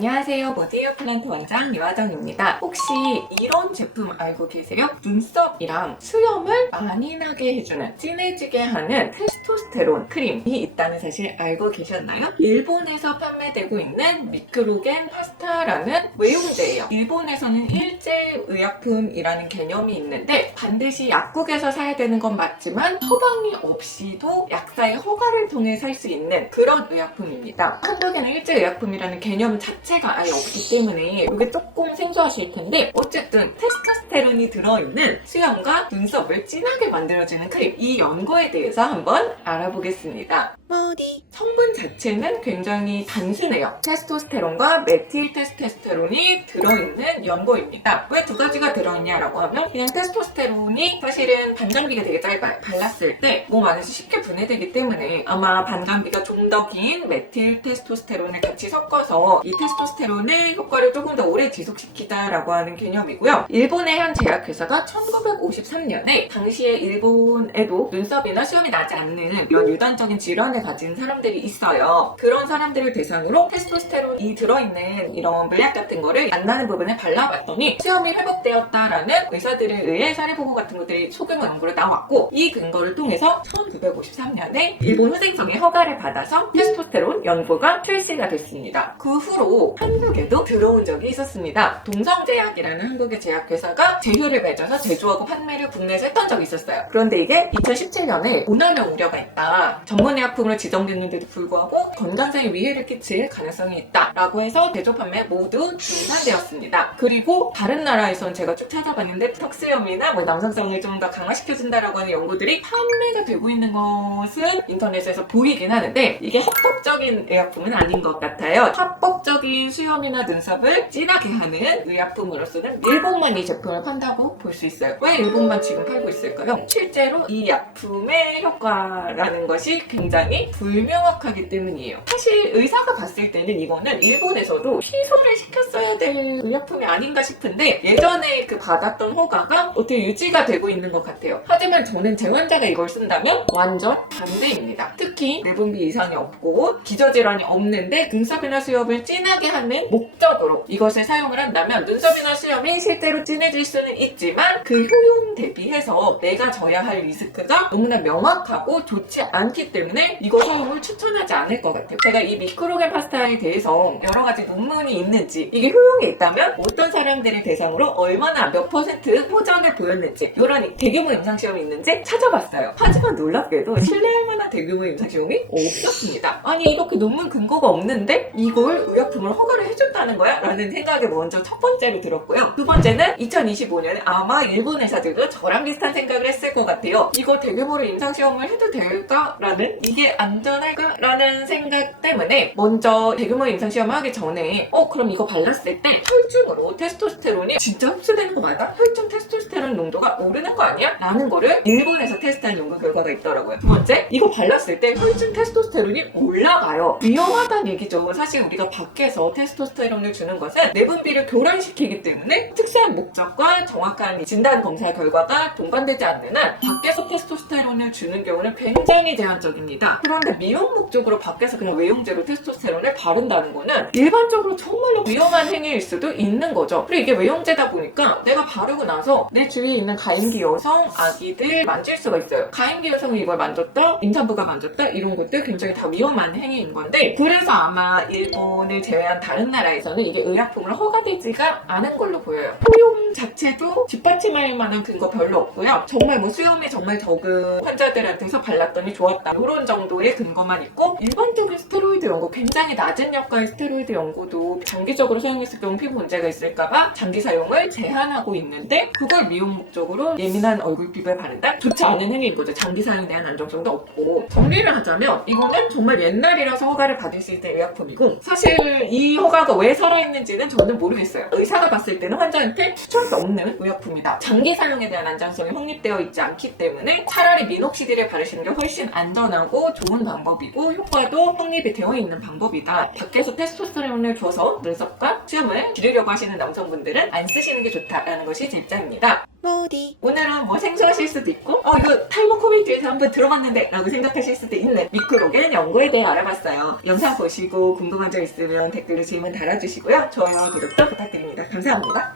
안녕하세요. 보디어 플랜트 원장 유아정입니다. 혹시 이런 제품 알고 계세요? 눈썹이랑 수염을 많이 나게 해주는, 진해지게 하는 테스토스테론 크림이 있다는 사실 알고 계셨나요? 일본에서 판매되고 있는 미크로겐 파스타라는 외용제예요. 일본에서는 일제의약품이라는 개념이 있는데 반드시 약국에서 사야 되는 건 맞지만 처방이 없이도 약사의 허가를 통해 살 수 있는 그런 의약품입니다. 한국에는 일제의약품이라는 개념 자체가 아예 없기 때문에 이게 조금 생소하실 텐데, 어쨌든 테스토스테론이 들어있는 수염과 눈썹을 진하게 만들어주는 크림, 이 연고에 대해서 한번 알아보겠습니다. 성분 자체는 굉장히 단순해요. 테스토스테론과 메틸테스토스테론이 들어있는 연고입니다. 왜 두 가지가 들어있냐라고 하면, 그냥 테스토스테론이 사실은 반감기가 되게 짧아요. 발랐을 때 몸 안에서 쉽게 분해되기 때문에 아마 반감기가 좀 더 긴 메틸테스토스테론을 같이 섞어서 이 테스토스테론의 효과를 조금 더 오래 지속시키다라고 하는 개념이고요. 일본의 한 제약회사가 1953년에 당시에 일본에도 눈썹이나 수염이 나지 않는 이런 유전적인 질환을 가진 사람들이 있어요. 그런 사람들을 대상으로 테스토스테론이 들어있는 이런 물약 같은 거를 안 나는 부분에 발라봤더니 수염이 회복되었다라는 의사들에 의해 사례보고 같은 것들이 소규모 연구로 나왔고, 이 근거를 통해서 1953년에 일본 후생성의 허가를 받아서 테스토스테론 연고가 출시가 됐습니다. 그 후로 한국에도 들어온 적이 있었습니다. 동성제약이라는 한국의 제약회사가 제휴를 맺어서 제조하고 판매를 국내에서 했던 적이 있었어요. 그런데 이게 2017년에 오남용 우려가 있다, 전문의약품으로 지정됐는데도 불구하고 건강상의 위해를 끼칠 가능성이 있다라고 해서 제조 판매 모두 중단되었습니다. 그리고 다른 나라에선 제가 쭉 찾아봤는데 턱수염이나 남성성을 좀 더 강화시켜준다라고 하는 연구들이 판매가 되고 있는 것은 인터넷에서 보이긴 하는데, 이게 합법적인 의약품은 아닌 것 같아요. 합법적인 수염이나 눈썹을 진하게 하는 의약품으로서는 일본만 이 제품을 판다고 볼 수 있어요. 왜 일본만 지금 팔고 있을까요? 실제로 이 약품의 효과라는 것이 굉장히 불명확하기 때문이에요. 사실 의사가 봤을 때는 이거는 일본에서도 취소를 시켰어야 될 의약품이 아닌가 싶은데, 예전에 그 받았던 허가가 어떻게 유지가 되고 있는 것 같아요. 하지만 저는 제 환자가 이걸 쓴다면 완전 반대입니다. 특히 내분비 이상이 없고 기저질환이 없는데 눈썹이나 수염을 진하게 하는 목적으로 이것을 사용을 한다면, 눈썹이나 수염이 실제로 진해질 수는 있지만 그 효용 대비해서 내가 져야 할 리스크가 너무나 명확하고 좋지 않기 때문에 이거 사용을 추천하지 않을 것 같아요. 제가 이 미크로겐 파스타에 대해서 여러 가지 논문이 있는지, 이게 효용이 있다면 어떤 사람들을 대상으로 얼마나 몇 퍼센트 호전을 보였는지, 이런 대규모 임상시험이 있는지 찾아봤어요. 하지만 놀랍게도 신뢰할 만한 대규모 임상시험이 없었습니다. 아니, 이렇게 논문 근거가 없는데 이걸 의약품을 허가를 해줬다는 거야? 라는 생각이 먼저 첫 번째로 들었고요. 두 번째는 2025년에 아마 일본 회사들도 저랑 비슷한 생각을 했을 것 같아요. 이거 대규모로 임상시험을 해도 될까라는, 이게 안전할까라는 생각 때문에 먼저 대규모 임상시험을 하기 전에 그럼 이거 발랐을 때 혈중으로 테스토스테론이 진짜 흡수되는 거 맞아? 혈중 테스토스테론 농도가 오르는 거 아니야? 라는 거를 일본에서 테스트한 연구 결과가 있더라고요. 두 번째, 이거 발랐을 때 혈중 테스토스테론이 올라가요. 위험하다는 얘기죠. 사실 우리가 밖에서 테스토스테론을 주는 것은 내분비를 교란시키기 때문에 특수한 목적과 정확한 진단 검사 결과가 동반되지 않는 한 밖에서 테스토스테론을 주는 경우는 굉장히 제한적입니다. 그런데 미용 목적으로 밖에서 그냥 외용제로 테스토스테론을 바른다는 거는 일반적으로 정말로 위험한 행위일 수도 있는 거죠. 그리고 이게 외용제다 보니까 내가 바르고 나서 내 주위에 있는 가임기 여성, 아기들 만질 수가 있어요. 가임기 여성이 이걸 만졌다, 임산부가 만졌다, 이런 것들 굉장히 다 위험한 행위인 건데, 그래서 아마 일본을 제외한 다른 나라에서는 이게 의약품으로 허가되지가 않은 걸로 보여요. 효용 자체도 뒷받침할 만한 근거 별로 없고요. 정말 수염이 정말 적은 환자들한테서 발랐더니 좋았다, 이런 정도의 근거만 있고, 일반적인 스테로이드 연고, 굉장히 낮은 효과의 스테로이드 연고도 장기적으로 사용했을 경우 피부 문제가 있을까봐 장기 사용을 제한하고 있는데, 그걸 미용 목적으로 예민한 얼굴 피부에 바른다? 좋지 않은 행위인 거죠. 장기 사용에 대한 안정성도 없고. 정리를 하자면 이거는 정말 옛날이라서 허가를 받을 수 있는 의약품이고, 사실 이 허가가 왜 살아있는지는 저는 모르겠어요. 의사가 봤을 때는 환자한테 추천할 수 없는 의약품이다, 장기 사용에 대한 안정성이 확립되어 있지 않기 때문에 차라리 미녹시딜을 바르시는 게 훨씬 안전하고 좋은 방법이고 효과도 확립이 되어 있는 방법이다, 밖에서 테스토스테론을 줘서 눈썹과 수염을 기르려고 하시는 남성분들은 안 쓰시는 게 좋다라는 것이 제 입장입니다. 모디. 오늘은 뭐 생소하실 수도 있고 이거 탈모 커뮤니티에서 한번 들어봤는데 라고 생각하실 수도 있는 미크로겐 연구에 대해 알아봤어요. 영상 보시고 궁금한 점 있으면 댓글로 질문 달아주시고요. 좋아요와 구독도 부탁드립니다. 감사합니다.